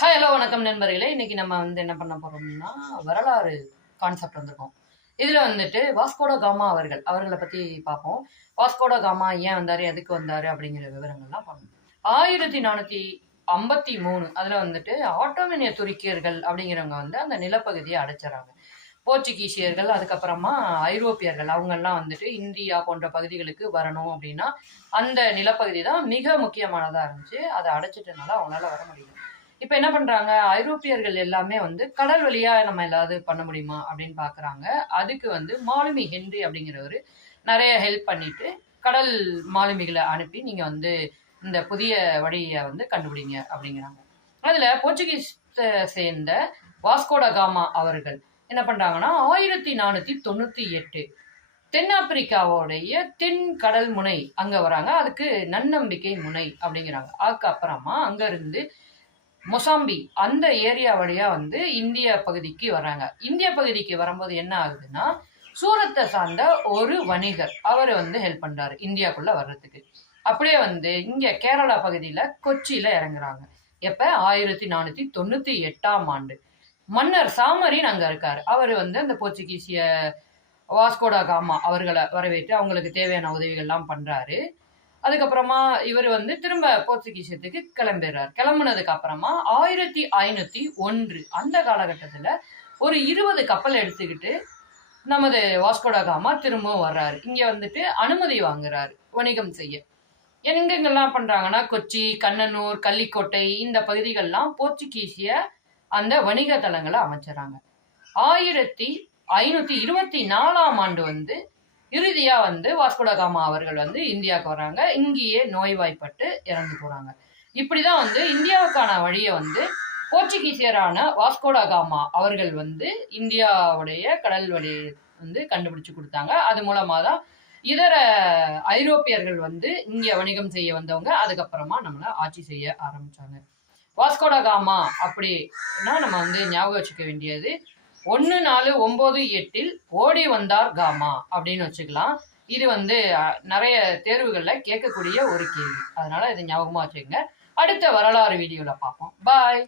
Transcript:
Hi hello வணக்கம் நண்பர்களே. இன்னைக்கு நம்ம என்ன பண்ண போறோம்னா வரலாறு கான்செப்ட் வந்திருக்கோம். இதுல வாஸ்கோட காமா அவர்களை பத்தி பார்ப்போம். வாஸ்கோட காமா ஏன் வந்தாரு, எதுக்கு வந்தாரு அப்படிங்கிற விவரங்கள்லாம் பண்ணணும். 1453 அதுல ஆட்டோமேனிய துருக்கியர்கள் அப்படிங்கிறவங்க அந்த நிலப்பகுதியை அடைச்சிடறாங்க. போர்ச்சுகீசியர்கள், அதுக்கப்புறமா ஐரோப்பியர்கள் அவங்கெல்லாம் இந்தியா போன்ற பகுதிகளுக்கு வரணும் அப்படின்னா அந்த நிலப்பகுதி தான் மிக முக்கியமானதா இருந்துச்சு. அதை அடைச்சிட்டனால அவங்களால வர முடியல. இப்ப என்ன பண்றாங்க, ஐரோப்பியர்கள் எல்லாமே கடல் வழியா நம்ம ஏதாவது பண்ண முடியுமா அப்படின்னு பாக்குறாங்க. அதுக்கு மாலுமி ஹென்றி அப்படிங்கிறவரு நிறைய ஹெல்ப் பண்ணிட்டு கடல் மாலுமிகளை அனுப்பி நீங்க இந்த புதிய வழியை கண்டுபிடிங்க அப்படிங்கிறாங்க. அதுல போர்ச்சுகீஸ் சேர்ந்த வாஸ்கோட காமா அவர்கள் என்ன பண்றாங்கன்னா 1498 தென்னாப்பிரிக்காவோடைய தென் கடல் முனை அங்க வராங்க. அதுக்கு நன்னம்பிக்கை முனை அப்படிங்கிறாங்க. அதுக்கப்புறமா அங்க இருந்து மொசாம்பி அந்த ஏரியா வழியா இந்திய பகுதிக்கு வர்றாங்க. இந்திய பகுதிக்கு வரும்போது என்ன ஆகுதுன்னா, சூரத்தை சார்ந்த ஒரு வணிகர் அவர் ஹெல்ப் பண்றாரு இந்தியாக்குள்ள வர்றதுக்கு. அப்படியே இங்க கேரளா பகுதியில கொச்சியில இறங்குறாங்க. எப்ப 1498 ஆண்டு. மன்னர் சாமரின் அங்க இருக்காரு. அவர் அந்த போர்ச்சுகீசிய வாஸ்கோடா காமா அவர்களை வரவேற்று அவங்களுக்கு தேவையான உதவிகள் எல்லாம் பண்றாரு. அதுக்கப்புறமா இவர் திரும்ப போர்ச்சுகீசியத்துக்கு கிளம்பிடுறார். கிளம்புனதுக்கு அப்புறமா 1501 அந்த காலகட்டத்துல ஒரு 20 கப்பல் எடுத்துக்கிட்டு நமது வாஸ்கோடா காமா திரும்பவும் வர்றாரு. இங்க அனுமதி வாங்குறாரு வணிகம் செய்ய. எங்கெங்கெல்லாம் பண்றாங்கன்னா கொச்சி, கண்ணனூர், கள்ளிக்கோட்டை இந்த பகுதிகள்லாம் போர்ச்சுகீசிய அந்த வணிக தலங்களை அமைச்சறாங்க. 1524 ஆண்டு இறுதியா வாஸ்கோட காமா அவர்கள் இந்தியாவுக்கு வராங்க. இங்கேயே நோய்வாய்ப்பட்டு இறந்து போறாங்க. இப்படிதான் இந்தியாவுக்கான வழியை போர்ச்சுகீசியரான வாஸ்கோட காமா அவர்கள் இந்தியாவுடைய கடல் வழியை கண்டுபிடிச்சு கொடுத்தாங்க. அது மூலமா தான் இதர ஐரோப்பியர்கள் இங்க வணிகம் செய்ய வந்தவங்க அதுக்கப்புறமா நம்மளை ஆட்சி செய்ய ஆரம்பிச்சாங்க. வாஸ்கோட காமா அப்படின்னா நம்ம ஞாபகம் வச்சுக்க வேண்டியது 1498 ஓடி வந்தார் காமா அப்படின்னு வச்சுக்கலாம். இது நிறைய தேர்வுகள்ல கேட்கக்கூடிய ஒரு கேள்வி. அதனால இதை ஞாபகமா வச்சுக்கோங்க. அடுத்த வரலாறு வீடியோல பார்ப்போம். பாய்.